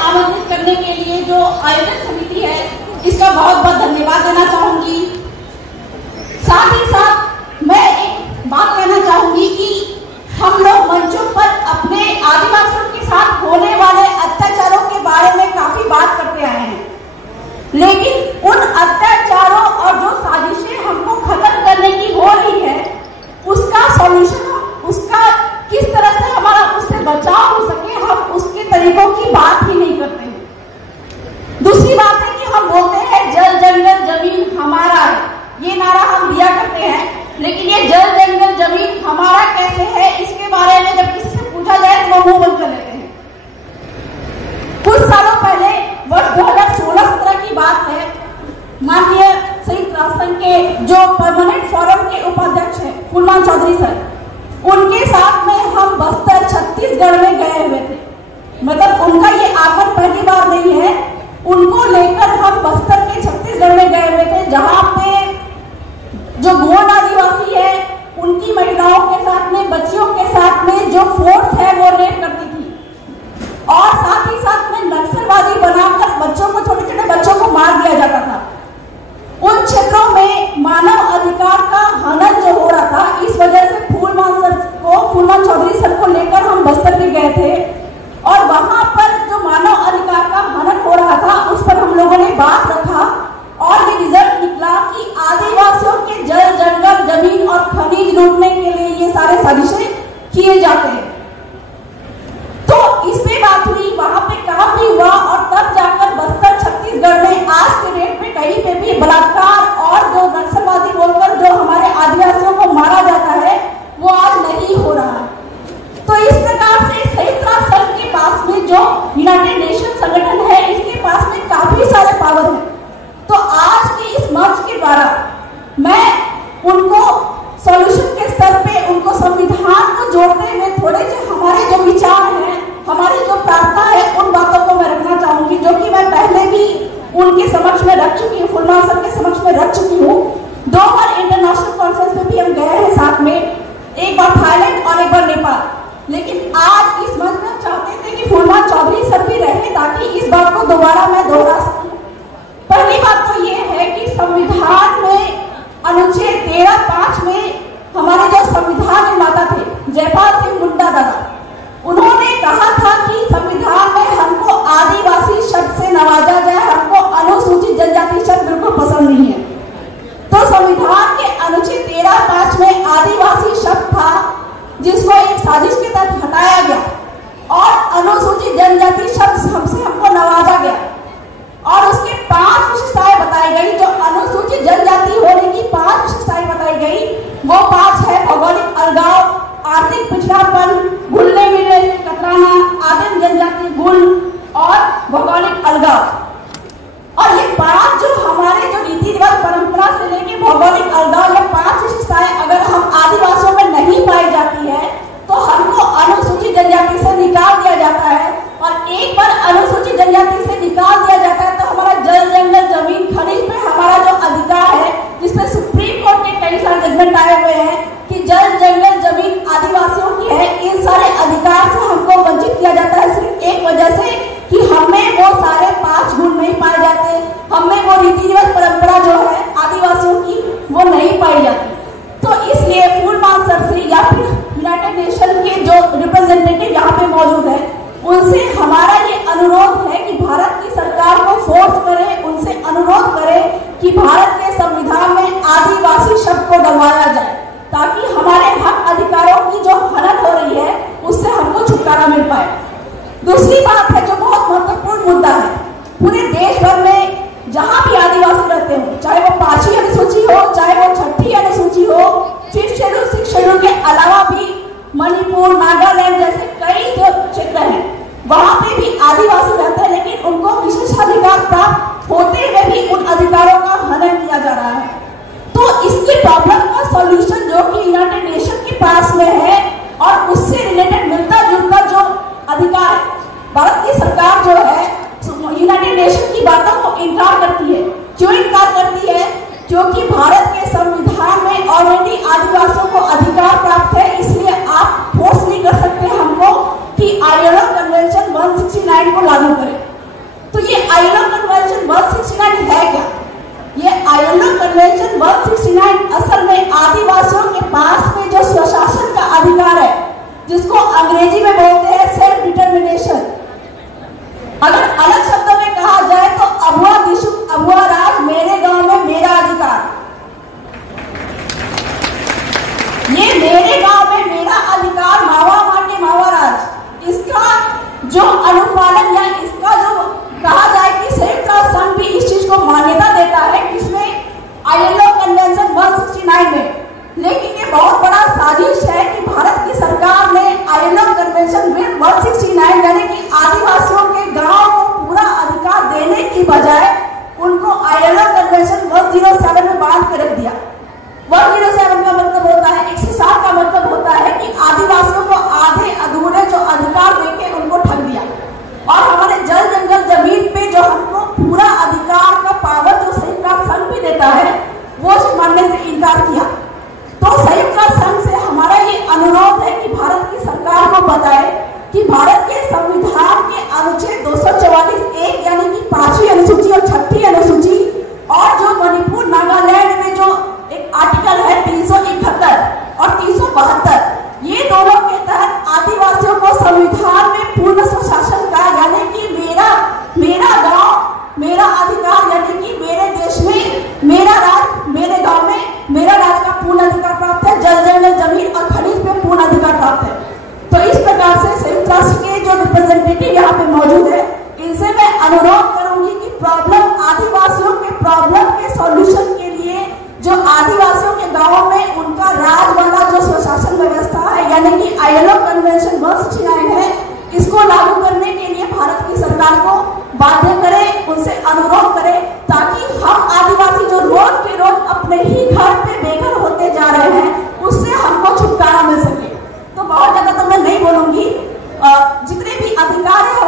आमंत्रित करने के लिए जो आयोजक समिति है, इसका बहुत बहुत धन्यवाद देना चाहूंगी। साथ ही साथ मैं एक बात कहना चाहूंगी कि हम लोग मंचों पर अपने आदिवासियों के साथ होने वाले अत्याचारों के बारे में काफी बात करते आए हैं, लेकिन उन अत्याचारों और जो साजिशें हमको खत्म करने की हो रही है, उसका सॉल्यूशन, उसका किस तरह से हमारा उससे बचाव हो सके, हम उसके तरीकों की बात ही नहीं करते हैं। दूसरी बात है कि हम बोलते हैं जल जंगल जमीन हमारा है, ये नारा हम दिया करते हैं, लेकिन ये जल जंगल जमीन हमारा कैसे है, इसके बारे में जब किसी से पूछा जाए तो वो मुंह बंद कर लेते हैं। कुछ सालों पहले वर्ष 2016-17 की बात है, माननीय संयुक्त राष्ट्र संघ के जो परमानेंट फोरम के उपाध्यक्ष हैं फूलमान चौधरी सर, उनके साथ में हम बस्तर छत्तीसगढ़ में गए हुए थे। मतलब उनका ये आगमन पहली बार नहीं है, उनको लेकर हम बस्तर के छत्तीसगढ़ में गए हुए थे, जहाँ पे जो गोंड आदिवासी है उनकी महिलाओं के साथ में, बच्चियों के साथ में जो फोर्स है वो रेप करती थी, और साथ ही साथ में नक्सलवादी बनाकर बच्चों को, छोटे छोटे बच्चों को मार दिया जाता था। उन क्षेत्रों में मानव अधिकार का हनन जो हो रहा था, इस वजह से फूलमान चौधरी सर को लेकर हम बस्तर भी गए थे, और वहां पर जो मानव अधिकार का हनन हो रहा था उस पर हम लोगों ने बात रखा, और ये रिजल्ट निकला कि आदिवासियों के जल जंगल जमीन और खनिज लूटने के लिए ये सारे साजिशें किए जाते हैं। तो इस पे बात हुई, वहां पे काम भी हुआ, और तब जाकर बस्तर छत्तीसगढ़ में आज के डेट में कहीं पे भी बलात्कार और जो नक्सलवादी बोलकर जो हमारे आदिवासियों को मारा जाता है वो आज नहीं हो रहा है। तो इस प्रकार से संयुक्त राष्ट्र संघ के पास में जो यूनाइटेड नेशन संगठन है, इसके पास में काफी सारे पावर है। तो आज के इस मंच के द्वारा मैं उनको सॉल्यूशन के स्तर पे, उनको संविधान को जोड़ते हुए थोड़े से हमारे जो विचार हैं, हमारी जो प्रार्थना है, उन बातों को मैं रखना चाहूंगी, जो कि मैं पहले भी उनके समक्ष में रख चुकी हूँ, फूलमान सर के समक्ष में रख चुकी हूँ। 2 बार इंटरनेशनल कॉन्फ्रेंस में भी हम गए हैं साथ में, एक बार थाईलैंड और एक बार नेपाल। लेकिन आज इस मंच में हम चाहते थे कि फूलमान चौधरी सर भी रहे, ताकि इस बात को दोबारा मैं दोहरा सकूं। पहली बात तो ये है कि संविधान में अनुच्छेद 13(5) में हमारे जो संविधान निर्माता थे जयपाल सिंह मुंडा दादा, उन्होंने कहा था कि संविधान में हमको आदिवासी शब्द से नवाजा जाए, हमको अनुसूचित जनजाति शब्द बिल्कुल पसंद नहीं है। तो संविधान के अनुच्छेद 13(5) में आदिवासी शब्द था, जिसको एक साजिश के तहत हटाया गया, और अनुसूचित जनजाति शब्द हमको नवाजा गया, और उसके 5 विशेषताएं बताई गई। जो अनुसूचित जनजाति होने की 5 विशेषताएं बताई गई, वो 5 है: भौगोलिक अलगाव, आर्थिक पिछड़ापन, घुलने मिलने से कतराना, आदिम जनजाति गुण और भौगोलिक अलगाव। और ये 5 जो हमारे जो रीति रिवाज परंपरा से लेके भौगोलिक अलगाव, ये 5 विशेषताएं अगर हम आदिवासियों में नहीं पाई जाती है तो हमको अनुसूचित जनजाति से निकाल दिया जाता है, और एक बार अनुसूचित जनजाति से निकाल दिया जाता है तो हमारा जल जंगल जमीन खनिज पे हमारा जो अधिकार है, जिसमें सुप्रीम कोर्ट के कई सारे जजमेंट आए हुए हैं कि जल जंगल जमीन आदिवासियों की है, इन सारे अधिकार से हमको वंचित किया जाता है, सिर्फ एक वजह से कि हमें वो सारे 5 गुण नहीं पाए जाते, हमें वो रीति रिवाज परंपरा जो है आदिवासियों की वो नहीं पाई जाती। तो इसलिए फूलमान सर से या फिर यूनाइटेड नेशन के जो रिप्रेजेंटेटिव यहाँ पे मौजूद है, उनसे हमारा ये अनुरोध है कि भारत की सरकार को फोर्स करें, उनसे अनुरोध करें कि भारत के संविधान में आदिवासी शब्द को डलवाया जाए, ताकि हमारे हक अधिकारों की जो हनन हो रही है उससे हमको छुटकारा मिल पाए। दूसरी बात है जो बहुत महत्वपूर्ण मुद्दा है, पूरे देश भर में जहाँ भी आदिवासी रहते हो, चाहे वो 5वीं अनुसूची हो, चाहे वो 6ठी अनुसूची हो, 5th शेड्यूल 6th शेड्यूल के अलावा भी मणिपुर, नागालैंड जैसे कई जो क्षेत्र हैं, वहाँ पे भी आदिवासी रहते हैं, लेकिन उनको विशेषाधिकार प्राप्त होते हुए भी उन अधिकारों का हनन किया जा रहा है। तो इसकी प्रॉब्लम का सॉल्यूशन जो कि यूनाइटेड नेशन के पास में है, और उससे रिलेटेड मिलता जुलता जो अधिकार है, भारत की सरकार जो है यूनाइटेड नेशन की बातों को इनकार करती है। क्यों इनकार करती है? क्योंकि भारत के संविधान में ऑलरेडी आदिवासियों को अधिकार प्राप्त है, इसलिए आप फोर्स नहीं कर सकते हमको कि ILO कन्वेंशन 169 को लागू करें। 69 है, इसको लागू करने के लिए भारत की सरकार को बाध्य करें, उनसे अनुरोध करें, ताकि हम आदिवासी जो रोज के रोज अपने ही घर पे बेघर होते जा रहे हैं, उससे हमको छुटकारा मिल सके। तो बहुत ज्यादा तो मैं नहीं बोलूंगी, जितने भी अधिकार है